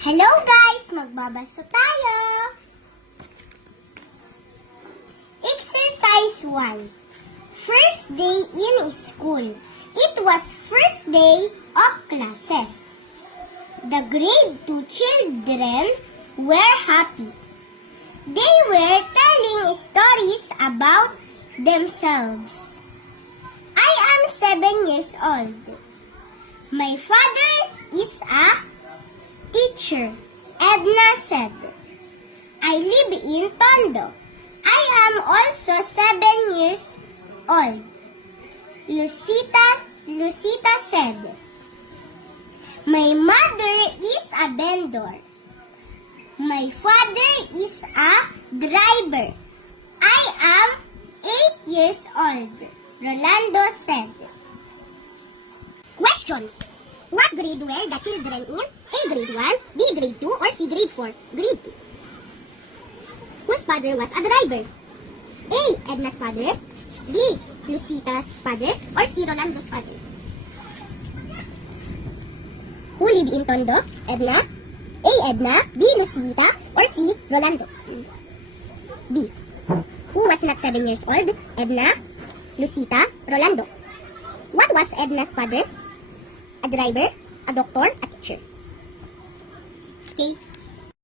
Hello guys! Magbabasa tayo! Exercise 1. First day in school. It was first day of classes. The grade 2 children were happy. They were telling stories about themselves. I am 7 years old. My father is a teacher. Edna said. I live in Tondo. I am also 7 years old. Lucita said. My mother is a vendor. My father is a driver. I am 8 years old. Rolando said. Questions. What grade were the children in? A grade 1, B grade 2, or C grade 4? Grade 2. Whose father was a driver? A. Edna's father, B. Lucita's father, or C. Rolando's father? Who lived in Tondo? Edna? A. Edna, B. Lucita, or C. Rolando? B. Who was not 7 years old? Edna, Lucita, Rolando. What was Edna's father? A driver, a doctor, a teacher. Okay.